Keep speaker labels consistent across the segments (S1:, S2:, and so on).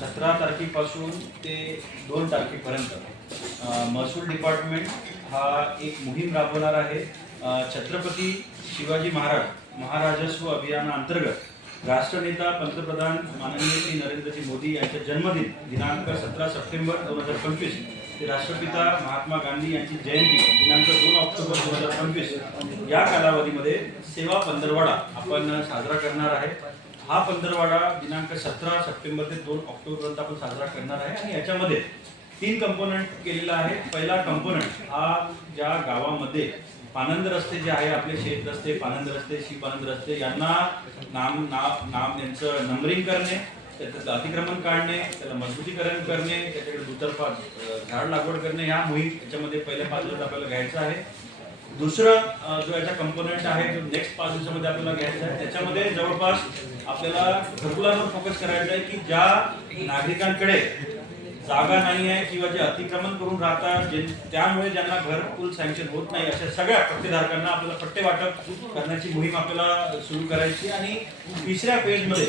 S1: सतरा तारखेपासून ते दोन तारखेपर्यंत. महसूल डिपार्टमेंट हा एक मोहीम राबवणार आहे. छत्रपती शिवाजी महाराज महाराजस्व अभियानाअंतर्गत राष्ट्रनेता पंतप्रधान माननीय श्री नरेंद्रजी मोदी यांचा जन्मदिन दिनांक सतरा सप्टेंबर दोन हजार पंचवीस ते राष्ट्रपिता महात्मा गांधी यांची जयंती दिनांक दोन ऑक्टोबर दोन हजार पंचवीस या कालावधीमध्ये सेवा पंधरवाडा आपण साजरा करणार आहे. हा पंधरवाडा दिनांक सतरा सप्टेंबर ते दोन ऑक्टोबरपर्यंत आपण साजरा करणार आहे आणि याच्यामध्ये तीन कंपोनंट केलेला आहे. पहिला कंपोनंट हा ज्या गावामध्ये पानंद रस्ते जे आहे आपले शेत रस्ते पानंद रस्ते शी पानंद रस्ते यांना नाम नाम नाम यांचं नंबरिंग करणे त्याचं अतिक्रमण काढणे त्याला मजबूतीकरण करणे त्याच्याकडे दुतर्फा झाड लागवड करणे ह्या मोहीम याच्यामध्ये पहिल्या पाच आपल्याला घ्यायचं आहे. दुसरं जो याचा कंपोनंट आहे जो नेक्स्ट पाच दिवसामध्ये आपल्याला घ्यायचा आहे त्याच्यामध्ये जवळपास आपल्याला घरकुलावर फोकस करायचा आहे की ज्या नागरिकांकडे जागा नाही आहे किंवा जे अतिक्रमण करून राहतात जे त्यामुळे ज्यांना घरकुल सँक्शन होत नाही अशा सगळ्या पट्टेधारकांना आपल्याला पट्टे वाटप करण्याची मोहीम आपल्याला सुरू करायची आणि तिसऱ्या फेजमध्ये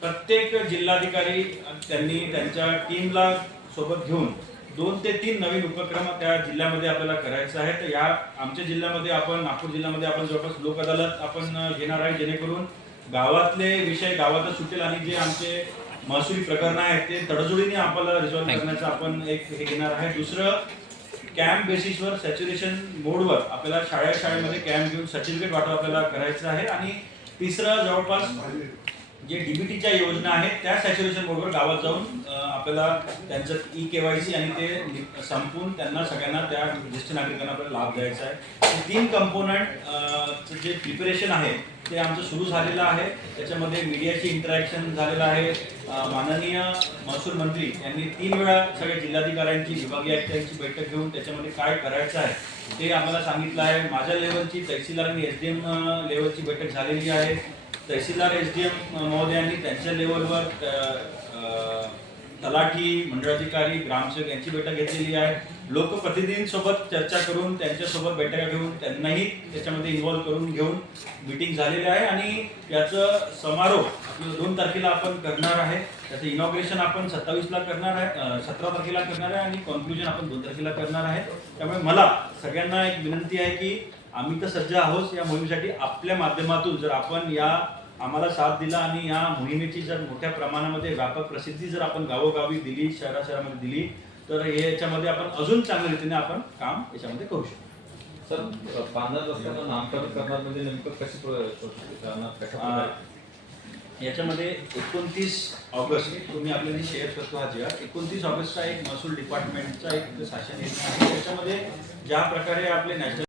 S1: प्रत्येक जिल्हाधिकारी त्यांनी त्यांच्या टीमला सोबत घेऊन दोन ते तीन नवीन उपक्रम त्या जिल्ह्यामध्ये आपल्याला करायचं आहे. तर या आमच्या जिल्ह्यामध्ये आपण नागपूर जिल्ह्यामध्ये आपण जवळपास लोक अदालत आपण घेणार आहे. जेणेकरून गावातले विषय गावातच सुटेल आणि जे आमचे महसुली प्रकरण आहेत ते तडजोडीने आपल्याला रिझॉल्व्ह करण्याचं आपण एक हे घेणार आहे. दुसरं कॅम्प बेसिसवर सॅच्युरेशन मोडवर आपल्याला शाळा शाळेमध्ये कॅम्प घेऊन सर्टिफिकेट वाटप आपल्याला करायचं आहे. आणि तिसरं जवळपास जे डीबीटीच्या योजना आहेत त्या सॅच्युरेशन बरोबर गावात जाऊन आपल्याला त्यांचं ई केवायसी आणि ते संपून त्यांना सगळ्यांना त्या ज्येष्ठ नागरिकांना आपल्याला लाभ द्यायचा आहे. तीन कंपोनंट जे प्रिपरेशन आहे ते आमचं सुरू झालेलं आहे. त्याच्यामध्ये मीडियाची इंटरॅक्शन झालेलं आहे. माननीय महसूल मंत्री यांनी तीन वेळा सगळ्या जिल्हाधिकाऱ्यांची विभागीय आयुक्तांची बैठक घेऊन त्याच्यामध्ये काय करायचं आहे ते आम्हाला सांगितलं आहे. माझ्या लेवलची तहसीलदार आणि एस डी एम लेवलची बैठक झालेली आहे. तहसीलदार एस डी एम महोदयांनी त्यांच्या लेवलवर तलाठी मंडळाधिकारी ग्रामसेवक यांची बैठक घेतलेली आहे. लोकप्रतिनिधींसोबत चर्चा करून त्यांच्यासोबत बैठका घेऊन त्यांनाही त्याच्यामध्ये इन्व्हॉल्व करून घेऊन मीटिंग झालेली आहे. आणि याचं समारोप आपलं दोन तारखेला आपण करणार आहे. त्याचं इनॉग्रेशन आपण सत्तावीसला करणार आहे सतरा तारखेला करणार आहे आणि कॉन्क्लुजन आपण दोन तारखेला करणार आहे. त्यामुळे मला सगळ्यांना एक विनंती आहे की आम्ही तर सज्ज आहोत या मोहिमेसाठी. आपल्या माध्यमातून जर आपण या आम्हाला साथ दिला आणि या मोहिमेची जर मोठ्या प्रमाणामध्ये व्यापक प्रसिद्धी जर आपण गावोगावी दिली शहरा शहरामध्ये दिली तर हे याच्यामध्ये आपण अजून चांगल्या रीतीने आपण काम याच्यामध्ये करू शकतो
S2: सर पांढऱ्या रस्त्याचं नामकरण करणार म्हणजे नेमकं कशी?
S1: याच्यामध्ये एकोणतीस ऑगस्ट तुम्ही आपल्याला शेअर करतो हा जिहा एकोणतीस ऑगस्टचा एक महसूल डिपार्टमेंटचा एक शासन योजना आहे त्याच्यामध्ये ज्या प्रकारे आपले नॅशनल